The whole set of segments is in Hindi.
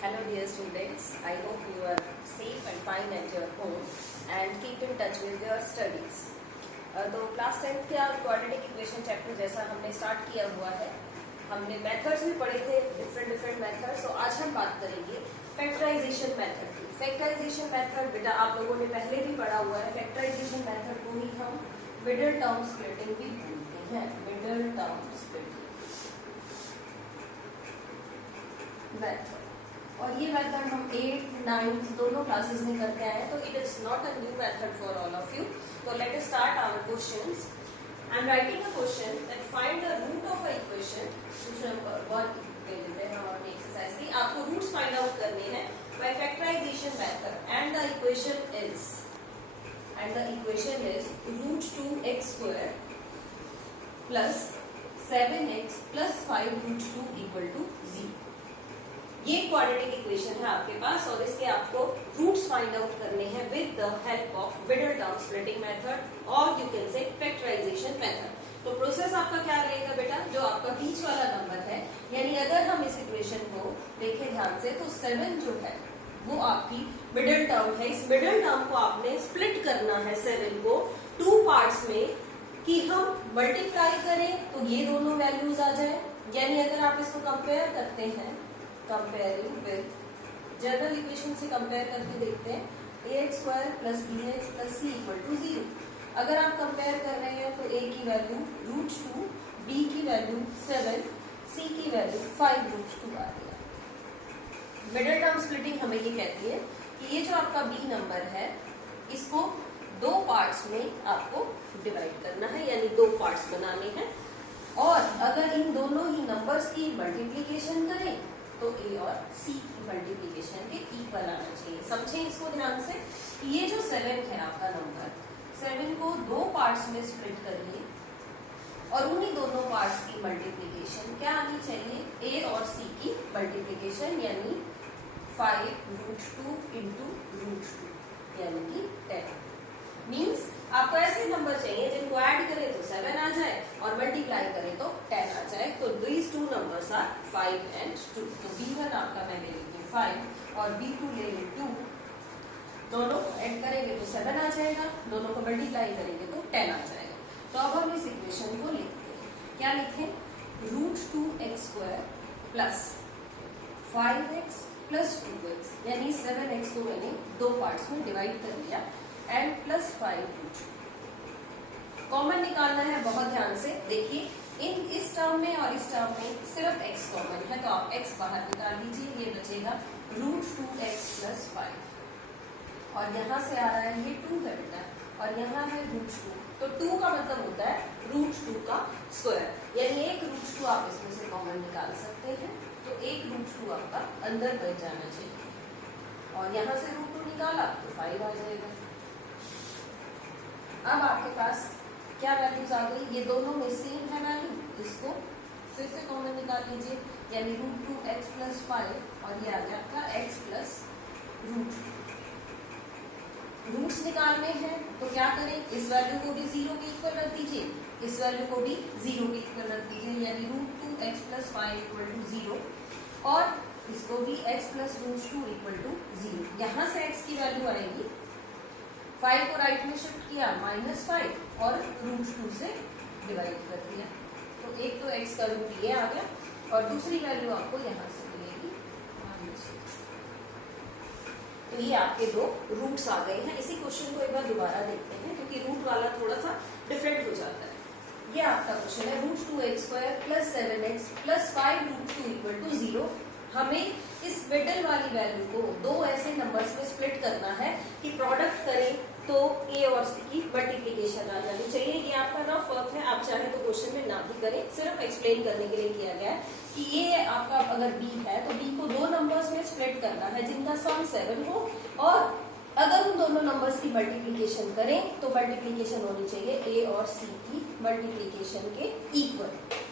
Hello dear students, I hope you are safe and fine at your home and keep in touch with your studies. तो क्लास 10th के क्वाड्रेटिक इक्वेशन चैप्टर जैसा हमने स्टार्ट किया हुआ है, हमने मेथड्स भी पढ़े थे, डिफरेंट मेथड्स। तो आज हम बात करेंगे फैक्टराइजेशन मेथड की। फैक्टराइजेशन मेथड बेटा आप लोगों ने पहले भी पढ़ा हुआ है। फैक्टराइजेशन मेथड को ही हम मिडिल टर्म स्प्लिटिंग भी बोलते हैं, मिडिल टर्म स्प्लिटिंग मेथड। और ये मेथड हम 8th, 9th दोनों क्लासेस में करके आए हैं, तो it is not a new method for all of you. तो let us start our questions. I am writing a question that find the root of a equation. Question number 1 ले लेते हैं हम अपनी एक्सरसाइज की। आपको रूट्स फाइंड आउट करने हैं by factorization method and the equation is root 2x square plus 7x plus 5 root 2 equal to 0। ये क्वाड्रेटिक इक्वेशन है आपके पास और इसके आपको रूट्स फाइंड आउट करने हैं with the help of middle term splitting method और you can say factorization method. तो प्रोसेस आपका क्या रहेगा बेटा, जो आपका बीच वाला नंबर है, यानी अगर हम इस इक्वेशन को देखें ध्यान से तो 7 जो है वो आपकी मिडिल टर्म है। इस मिडिल टर्म को आपने स्प्लिट करना है 7 को 2 पार्ट्स में कि हम मल्टीप्लाई करें तो ये दोनों वैल्यूज आ जाए। यानी अगर आप इसको कंपेयर करते हैं, कंपेयरिंग विद जनरल इक्वेशन से कंपेयर करके देखते हैं ax square plus bx plus c equal to 0। अगर आप कंपेयर कर रहे हैं तो a की वैल्यू रूट 2, b की वैल्यू 7, c की वैल्यू 5 रूट 2 आ रही है। मिडिल टर्म स्प्लिटिंग हमें ये कहती है कि ये जो आपका b नंबर है इसको 2 पार्ट्स में आपको डिवाइड करना है, यानी 2 पार्ट्स बनाने हैं। और अगर इन दोनों ही नंबर्स की मल्टीप्लीकेशन करें तो a और c की मल्टीप्लीकेशन के इक्वल आना चाहिए। समझें इसको ध्यान से। ये जो 7 है आपका नंबर, 7 को 2 पार्ट्स में स्प्लिट करिए और उन्हीं दोनों पार्ट्स की मल्टीप्लीकेशन क्या आनी चाहिए, a और c की मल्टीप्लीकेशन, यानी 5 रूट 2 इंटू रूट 2 यानी कि 10। मीन्स आपको ऐसे नंबर चाहिए जिनको ऐड करें तो 7 आ जाए और मल्टीप्लाई करें तो 10 आ जाए। तो दीज 2 नंबर्स आर 5 and 2। तो b1 आपका मैं ले लेती हूँ 5 और b2 ले लें 2। दोनों को ऐड करेंगे तो 7 आ जाएगा, दोनों को मल्टीप्लाई करेंगे तो 10 आ जाएगा। तो अब हम इस इक्वेशन को लिखते हैं। क्या लिखें, root 2x square plus 5x plus 2x, यानी 7x को मैंने 2 पार्ट्स में डिवाइड कर लिया एंड प्लस 5 रूट। कॉमन निकालना है, बहुत ध्यान से देखिए। इस टर्म में और इस टर्म में सिर्फ x कॉमन है तो आप x बाहर निकाल लीजिए। ये बचेगा रूट 2x प्लस 5 और यहाँ से आ रहा है ये 2 है बेटा और यहाँ है रूट 2। तो 2 का मतलब होता है रूट 2 का स्क्वायर, यानी एक रूट 2 आप इसमें से कॉमन निकाल सकते हैं। तो एक रूट 2 आपका अंदर बच जाना चाहिए और यहाँ से रूट 2 निकाला तो 5 आ जाएगा। अब आपके पास क्या वैल्यूज आ गई, ये दोनों में सेम है वैल्यू, इसको फिर से कॉमन निकाल लीजिए, यानी रूट 2x प्लस 5 और ये आ गया आपका x प्लस रूट। रूट्स निकालने हैं तो क्या करें, इस वैल्यू को भी 0 के इक्वल रख दीजिए, इस वैल्यू को भी 0 के इक्वल रख दीजिए, यानी root 2x plus 5 equal to 0 और इसको भी x plus root 2 equal to 0। यहाँ से x की वैल्यू आएगी, 5 को राइट में शिफ्ट किया -5 और रूट 2 से डिवाइड कर दिया। तो एक तो x का रूट ये आ गया और दूसरी वैल्यू आपको यहाँ से मिलेगी -6। तो ये आपके 2 रूट्स आ गए हैं। इसी क्वेश्चन को एक बार दोबारा देखते हैं क्योंकि रूट वाला थोड़ा सा डिफरेंट हो जाता है। ये आपका क्वेश्चन है root 2x square plus 7x plus 5 root 2 equal to 0। हमें इस मिडिल वाली वैल्यू को 2 ऐसे नंबर्स में स्प्लिट करना है कि प्रोडक्ट करें तो a और c की मल्टीप्लिकेशन आ जानी चाहिए। ये आपका रफ वर्क है, आप चाहे तो क्वेश्चन में ना भी करें, सिर्फ एक्सप्लेन करने के लिए किया गया है कि ये आपका अगर b है तो b को 2 नंबर्स में स्प्लिट करना है जिनका सम 7 हो और अगर उन दोनों नंबर्स की मल्टीप्लिकेशन करें तो मल्टीप्लिकेशन होनी चाहिए a और c की मल्टीप्लिकेशन के इक्वल।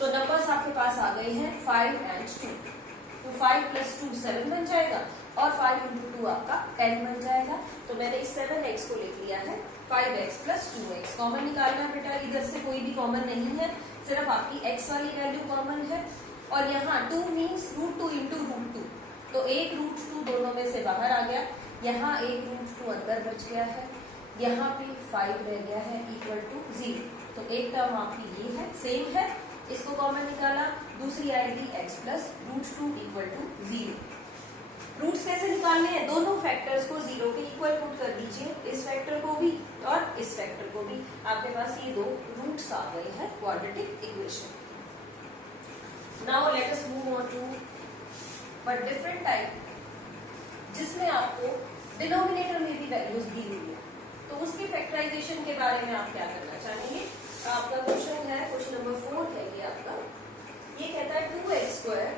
तो नंबर्स आपके पास आ गए हैं 5 and 2। तो 5 प्लस 2 7 बन जाएगा और 5 इंटू 2 आपका 10 बन जाएगा। तो मैंने इस 7x को लिख लिया है 5x प्लस 2x। कॉमन निकालना है बेटा, इधर से कोई भी कॉमन नहीं है, सिर्फ आपकी x वाली वैल्यू कॉमन है और यहाँ 2 मीन्स रूट 2 इंटू रूट 2। यहाँ एक √2 अंदर बच गया है, यहाँ पे 5 रह गया है इक्वल टू 0। तो एक टर्म आपकी ये है, सेम है, इसको कॉमन निकाला, दूसरी आएगी x plus √2 equal to 0। Roots कैसे निकालने हैं? दोनों फैक्टर्स को 0 के इक्वल पुट कर दीजिए, इस फैक्टर को भी और इस फैक्टर को भी। आपके पास ये दो रूट्स आ गए हैं quadratic equation. Now let us move on to but different type, जिसमें आपको डिनोमिनेटर में भी वैल्यूज दी हुई है, तो उसके फैक्टराइजेशन के बारे में आप क्या करना चाहेंगे? आपका क्वेश्चन है, क्वेश्चन नंबर 4 है ये आपका। ये कहता है 2x²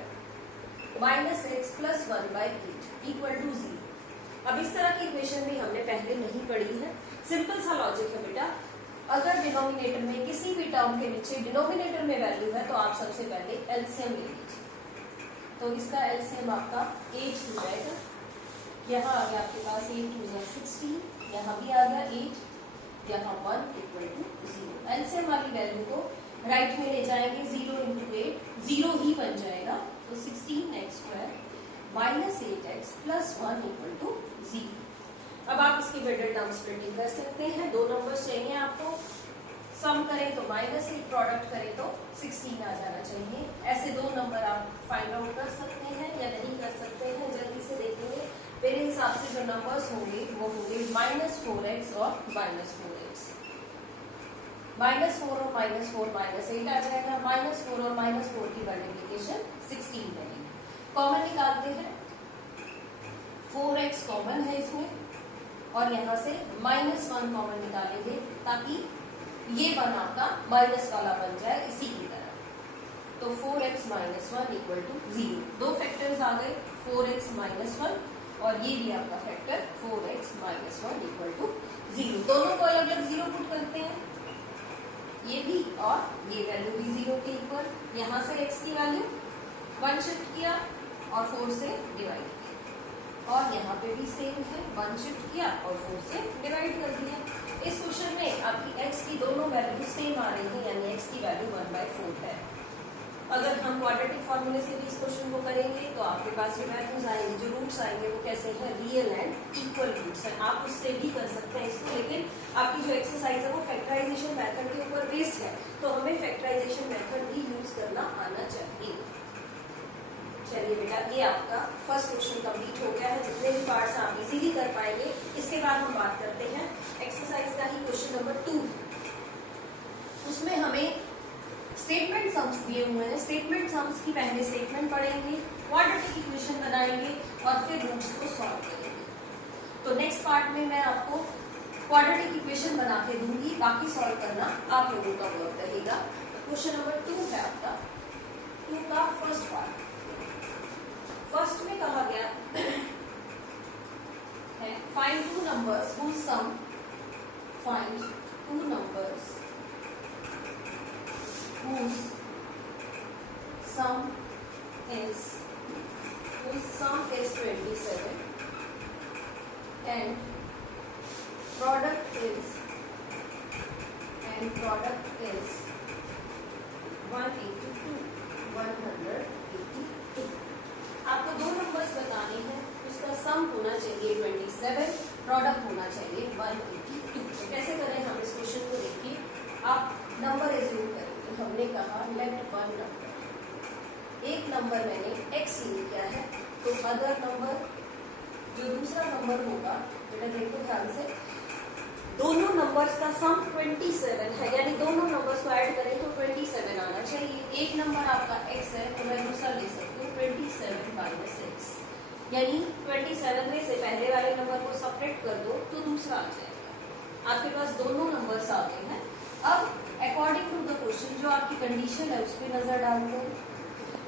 minus x plus 1/8 equal to 0। अब इस तरह की इक्वेशन भी हमने पहले नहीं पढ़ी है। सिंपल सा लॉजिक है बेटा, अगर डिनोमिनेटर में किसी भी टर्म के नीचे डिनोमिनेटर में वैल्यू है तो आप सबसे पहले एलसीएम ले लीजिए। तो इसका एलसीएम आपका 8 हो जाएगा। यहाँ आ गया आपके पास 8 2 16, यहाँ भी आ गया 8, यहाँ 1 इक्वल टू 0। एलसीएम वाली वैल्यू को राइट में ले जाएंगे, 0 इंटू 8 0 ही बन जाएगा, तो 16x² minus 8x plus 1 equal to 0। अब आप इसकी मिडिल टर्म स्प्लिटिंग कर सकते हैं, दो नंबर्स चाहिए आपको, सम करें तो -8, प्रोडक्ट करें तो 16 आ जाना चाहिए। ऐसे दो नंबर आप फाइंड आउट कर सकते हैं या नहीं कर सकते हैं, जल्दी से देखेंगे। मेरे हिसाब से जो नंबर्स होंगे वो होंगे -4x और -4x। -4 और -4 -8 आ जाएगा, -4 और -4 की मल्टीप्लिकेशन 16 बनेगी। कॉमन निकालते हैं, 4x कॉमन है इसमें, और यहाँ से -1 कॉमन निकालेंगे ताकि ये 1 आपका माइनस वाला बन जाए इसी की तरह। तो 4x - 1 इक्वल टू 0। दो फैक्टर्स आ गए, 4x - 1 और ये भी आपका फैक्टर 4x - 1 इक्वल टू 0। दोनों को अलग अलग 0 पुट करते हैं, ये भी और ये वैल्यू भी 0 के इक्वल। यहाँ से x की वैल्यू 1 शिफ्ट किया और 4 से डिवाइड किया, और यहाँ पे भी सेम है, 1 शिफ्ट किया और 4 से डिवाइड कर दिया। इस क्वेश्चन में आपकी x की दोनों वैल्यू सेम आ रही है, यानी x की वैल्यू 1/4 है। अगर हम क्वाड्रेटिक फॉर्मूले से भी इस क्वेश्चन को करेंगे तो आपके पास जो वैल्यूज आएंगे, जो रूट्स आएंगे वो कैसे हैं? रियल एंड इक्वल रूट्स हैं। आप उससे भी कर सकते हैं इसको, लेकिन आपकी जो एक्सरसाइज है वो फैक्टराइजेशन मेथड के ऊपर बेस्ड है, तो हमें फैक्टराइजेशन मेथड भी यूज करना आना चाहिए। चलिए बेटा, ये आपका फर्स्ट क्वेश्चन कंप्लीट हो गया है। जितने भी पार्ट्स आप इजीली कर पाएंगे। इसके बाद हम बात करते हैं एक्सरसाइज का ही क्वेश्चन नंबर 2। उसमें हमें स्टेटमेंट सम्स दिए हुए हैं। स्टेटमेंट सम्स की पहले स्टेटमेंट पढ़ेंगे, क्वाड्रेटिक इक्वेशन बनाएंगे और फिर रूट्स को सॉल्व करेंगे। तो नेक्स्ट पार्ट में मैं आपको क्वाड्रेटिक इक्वेशन बना के दूंगी, बाकी सॉल्व करना आप लोगों का वर्क रहेगा। क्वेश्चन नंबर 2 है आपका, 2 का फर्स्ट पार्ट। फर्स्ट में कहा गया है find 2 numbers whose sum, find 2 numbers whose sum is 27 and product is 182, 182। आपको दो नंबर्स बताने हैं, उसका सम होना चाहिए 27, प्रोडक्ट होना चाहिए 182। तो कैसे करें हम इस क्वेश्चन को? देखिए, आप नंबर एज्यूम करेंगे। हमने कहा लेट 1 नंबर, एक नंबर मैंने x ले लिया है, तो अदर नंबर जो दूसरा नंबर होगा, बेटा देखो ध्यान से, दोनों नंबर्स का सम 27 है, यानी दोनों नंबर्स को ऐड करें तो 27 आना चाहिए। एक नंबर आपका x है तो मैं दूसरा ले सकती हूँ 27 माइनस x, यानी 27 में से पहले वाले नंबर को सब्ट्रैक्ट कर दो तो दूसरा आ जाएगा। आपके पास दोनों नंबर्स आ गए हैं। अब अकॉर्डिंग टू द क्वेश्चन जो आपकी कंडीशन है उस पर नजर डालते हैं।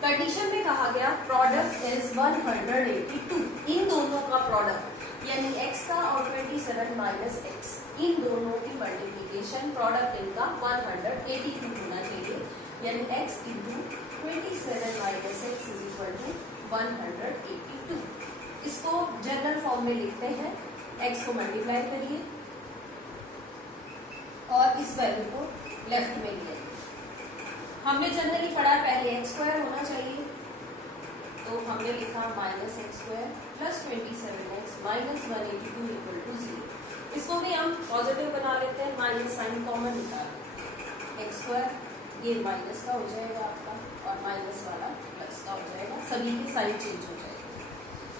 कंडीशन में कहा गया प्रोडक्ट इज 182, इन दोनों का प्रोडक्ट यानी x का और 27 माइनस x, इन दोनों की मल्टीप्लीकेशन प्रोडक्ट इनका 182 होना चाहिए, यानी x into 27 minus x is equal to 182। इसको जनरल फॉर्म में लिखते हैं, x को मल्टीप्लाई करिए और इस वैल्यू को लेफ्ट में लिया। हमने जनरली पढ़ा पहले x² होना चाहिए, तो हमने लिखा माइनस एक्स स्क्वायर प्लस 27x माइनस 182 इक्वल टू 0। इसको भी हम पॉजिटिव बना लेते हैं, माइनस साइन कॉमन निकाल एक्स स्क्वायर ये माइनस का हो जाएगा आपका और माइनस वाला प्लस का हो जाएगा, सभी की साइन चेंज हो जाएगी।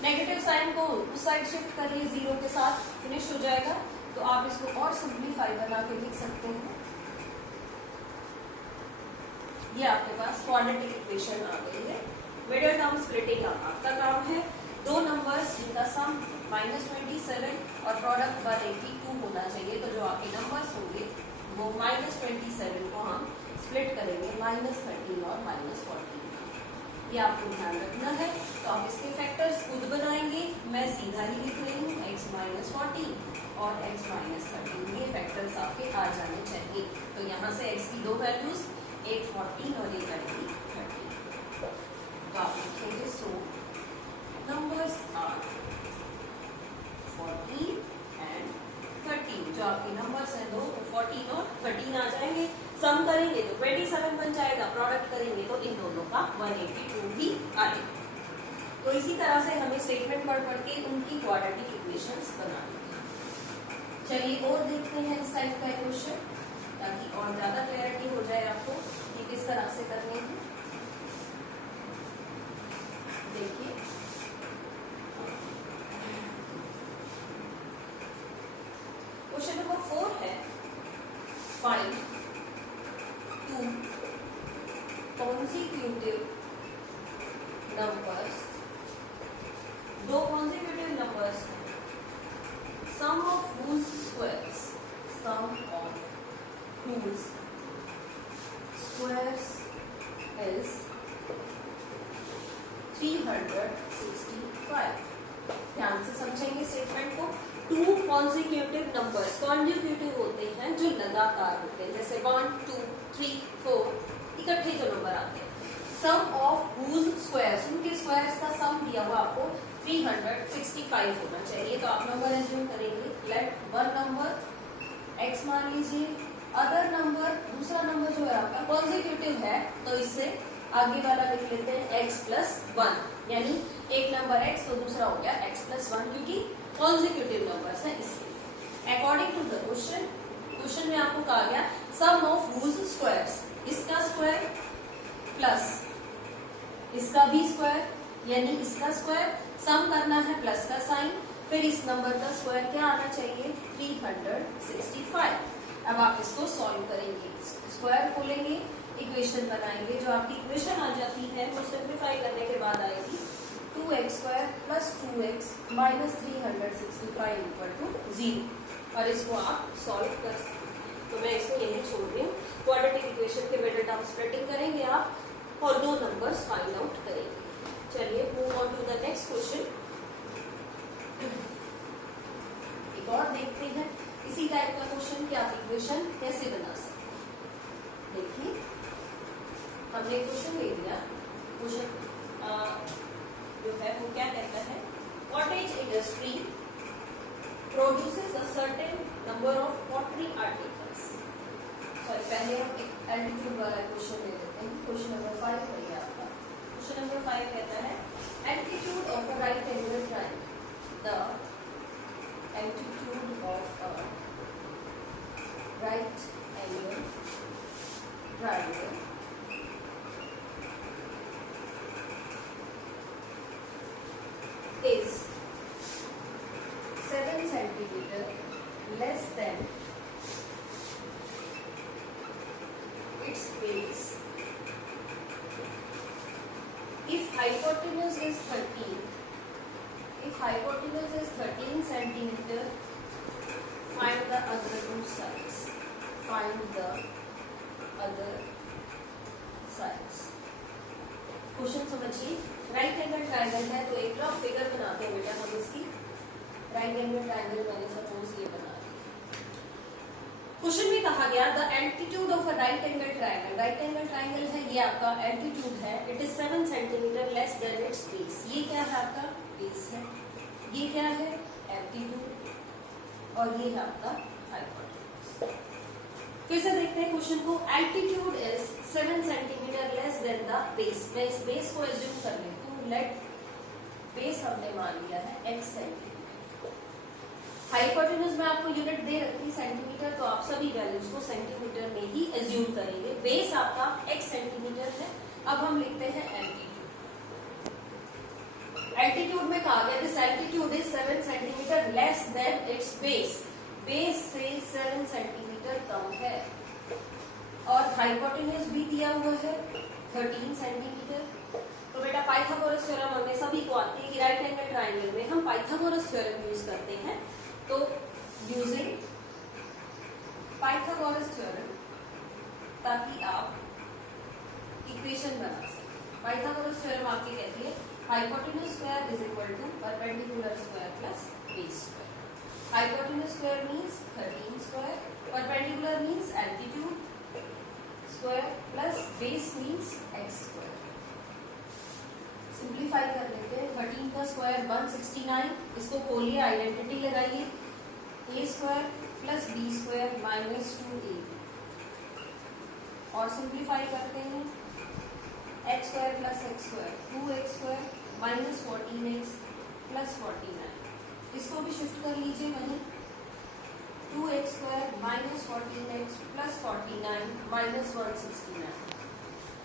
नेगेटिव साइन को उस साइड शिफ्ट करिए, 0 के साथ फिनिश हो जाएगा। तो आप इसको और सिंप्लीफाई बना के लिख सकते हैं। ये आपके पास क्वाड्रेटिक इक्वेशन आ गई है। मिडिल टर्म स्प्लिटिंग आपका काम है। दो नंबर्स जिनका सम -27 और प्रोडक्ट 182 होना चाहिए, तो जो आपके नंबर्स होंगे वो -27 को हम स्प्लिट करेंगे -13 और -14। ये आपको ध्यान रखना है। तो आप इसके फैक्टर्स खुद बनाएंगे, मैं सीधा ही लिख रही हूँ x -14 और x -13, ये फैक्टर्स आपके आ जाने चाहिए। तो यहाँ से x की दो वैल्यूज, एक 14 और एक आएगी 13। तो आप लिखेंगे सो नंबर्स आर 14 एंड 13। जो आपके नंबर्स हैं दो, 14 और 13 आ जाएंगे। सम करेंगे तो 27 बन जाएगा, प्रोडक्ट करेंगे तो इन दोनों का 182 भी आएगा। तो इसी तरह से हमें स्टेटमेंट पढ़ के उनकी क्वाड्रेटिक इक्वेशंस बनानी है। चलिए और देखते हैं इस टाइप का क्वेश्चन, ताकि और ज्यादा क्लैरिटी हो जाए आपको कि किस तरह से करने हैं। देखिए क्वेश्चन नंबर 4 है, फाइंड टू कॉन्जिक्यूटिव नंबर्स। दो कॉन्जिक्यूटिव नंबर्स हैं, sum of whose squares, sum of whose squares is 365। ध्यान से समझेंगे स्टेटमेंट को। टू कॉन्जिक्यूटिव नंबर्स, कॉन्जिक्यूटिव होते हैं जो लगातार होते हैं, जैसे 1 2 3 4 इकट्ठे जो नंबर आते हैं। सम ऑफ whose स्क्वायर्स, उनके स्क्वायर्स का सम दिया हुआ आपको 365 होना चाहिए। तो आप नंबर एज्यूम करेंगे, लेट वन नंबर x मान लीजिए, अदर नंबर दूसरा नंबर जो है आपका कॉन्जिक्यूटिव है, तो इससे आगे वाला लिख लेते हैं x + 1, यानी एक नंबर x तो दूसरा हो गया x + 1, क्योंकि कॉन्जिक्यूटिव नंबर्स है इसलिए। अकॉर्डिंग टू द क्वेश्चन में आपको कहा गया सम ऑफ whose स्क्वायर्स, इसका स्क्वायर प्लस इसका भी स्क्वायर, यानी इसका स्क्वायर सम करना है प्लस का साइन, फिर इस नंबर का स्क्वायर क्या आना चाहिए 365। अब आप इसको सॉल्व करेंगे, स्क्वायर खोलेंगे, इक्वेशन बनाएंगे। जो आपकी इक्वेशन आ जाती है वो सिंप्लीफाई करने के बाद आएगी 2x² + 2x - 365 = 0। और इसको आप सॉल्व कर सकते हैं। तो मैं इसको यही छोड़ रही हूँ। क्वाड्रेटिक इक्वेशन के मिडिल टर्म स्प्लिटिंग करेंगे आप और दो नंबर्स फाइंड आउट करेंगे। चलिए move on to the next question. एक और देखते हैं इसी टाइप का क्वेश्चन कि आप इक्वेशन कैसे बना सकते हैं। देखिए हमने क्वेश्चन ले लिया। क्वेश्चन जो है वो क्या कहता है, cottage industry produces a certain number of pottery articles. Sorry, पहले हम एक एल्टीट्यूड वाला क्वेश्चन ले लेते हैं। क्वेश्चन नंबर 5 है आपका। क्वेश्चन नंबर 5 कहता है altitude of a right angle triangle, the altitude of a right angle triangle is 7 centimeter less than its base if hypotenuse is 13. If hypotenuse is 13 centimeter, find the other two sides. Find the other sides. Question समझिए। राइट एंगल ट्रायंगल है तो एक रफ फिगर बनाते हैं बेटा हम इसकी। राइट एंगल ट्रायंगल मैंने सपोज ये बना दिया। क्वेश्चन में कहा गया the altitude of a right angle triangle. Right angle triangle है, ये आपका एल्टीट्यूड है, it is 7 centimetre less than it's base. ये क्या है आपका बेस है, ये क्या है एल्टीट्यूड और ये है आपका हाइपोटेन्यूज। फिर से देखते हैं क्वेश्चन को। Altitude is 7 centimetre less than the base. मैं इस बेस को एज्यूम कर लेती हूँ लेट बेस हमने मान लिया है x सेंटीमीटर। हाइपोटेन्यूज में आपको यूनिट दे रखी सेंटीमीटर, तो आप सभी वैल्यूज को सेंटीमीटर में ही एज्यूम करेंगे। बेस आपका x सेंटीमीटर है। अब हम लिखते हैं एल्टीट्यूड। एल्टीट्यूड में कहा गया this altitude is 7 centimetre less than it's base. Base से 7 सेंटीमीटर कम है। और हाइपोटेन्यूज भी दिया हुआ है 13 सेंटीमीटर। तो बेटा पाइथागोरस थ्योरम हमें सभी को आती है कि राइट एंगल ट्राइंगल में हम पाइथागोरस थ्योरम यूज करते हैं। तो यूजिंग पाइथागोरस थ्योरम, ताकि आप इक्वेशन बना सकें। पाइथागोरस थ्योरम आपकी कहती है hypotenuse square is equal to perpendicular square plus base square. Hypotenuse square means 13 square, perpendicular means altitude square plus base means x square. Simplify कर लेते हैं। 13 का स्क्वायर 169, इसको खोलिए, आइडेंटिटी लगाइए, a square plus b square minus 2ab। और सिंप्लीफाई करते हैं, x square plus x square 2x square minus 14x plus 49। इसको भी शिफ्ट कर लीजिए वहीं, 2x square minus 14x plus 49 minus 169।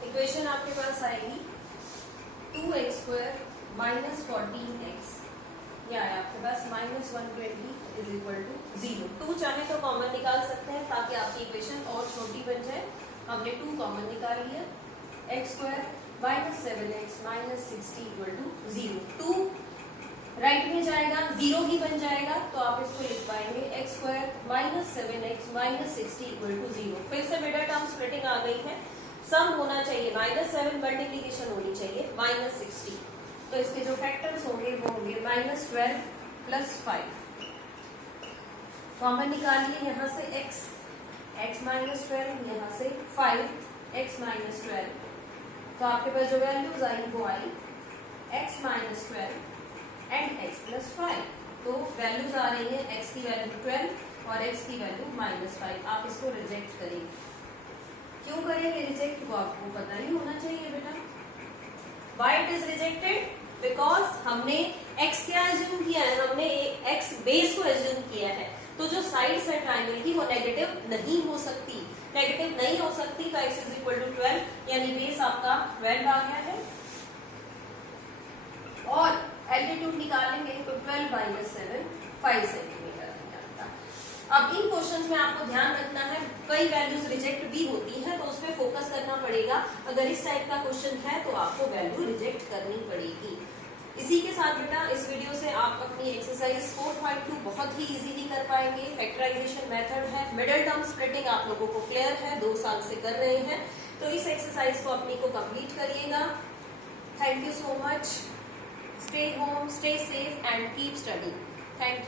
Equation आपके पास आएगी 2x स्क्वायर माइनस 14x, या आपके पास माइनस 120 इज इक्वल टू 0। 2 चाहे तो कॉमन निकाल सकते हैं ताकि आपकी इक्वेशन और छोटी बन जाए। हमने 2 कॉमन निकाल लिया। x square minus 7x minus 60 equal to 0। 2 right में जाएगा, 0 ही बन जाएगा, तो आप इसको लिख पाएंगे x square minus 7x minus 60 equal to 0। फिर से मिडल टर्म स्प्लिटिंग आ गई है। सम होना चाहिए -7, मल्टीप्लीकेशन होनी चाहिए -60। तो इसके जो फैक्टर्स होंगे वो होंगे -12 प्लस 5। कॉमन निकालिए यहाँ से x माइनस 12, यहाँ से 5x माइनस 12। तो आपके पास जो वैल्यूज आई वो आई x minus 12 and x plus 5। तो वैल्यूज आ रही है x की वैल्यू 12 और x की वैल्यू -5। आप इसको रिजेक्ट करेंगे। क्यों करेंगे रिजेक्ट, वो आपको पता ही होना चाहिए बेटा। Why it is rejected? Because हमने x क्या एज्यूम किया है, हमने x बेस को एज्यूम किया है। तो जो साइड्स है ट्राइंगल की वो नेगेटिव नहीं हो सकती। नेगेटिव नहीं हो सकती तो x इज इक्वल टू 12, यानी बेस आपका 12 आ गया है। और एल्टीट्यूड निकालेंगे तो 12 माइनस 7 5 सेंटीमीटर। अब इन क्वेश्चंस में आपको ध्यान रखना है, कई वैल्यूज रिजेक्ट भी होती हैं, तो उसमें फोकस करना पड़ेगा। अगर इस टाइप का क्वेश्चन है तो आपको वैल्यू रिजेक्ट करनी पड़ेगी। इसी के साथ बेटा इस वीडियो से आप अपनी एक्सरसाइज 4.2 बहुत ही इजीली कर पाएंगे। फैक्टराइजेशन मेथड है, मिडिल टर्म स्प्लिटिंग आप लोगों को क्लियर है, 2 साल से कर रहे हैं। तो इस एक्सरसाइज को अपनी को कंप्लीट करिएगा। Thank you so much. Stay home, stay safe and keep study. Thank you.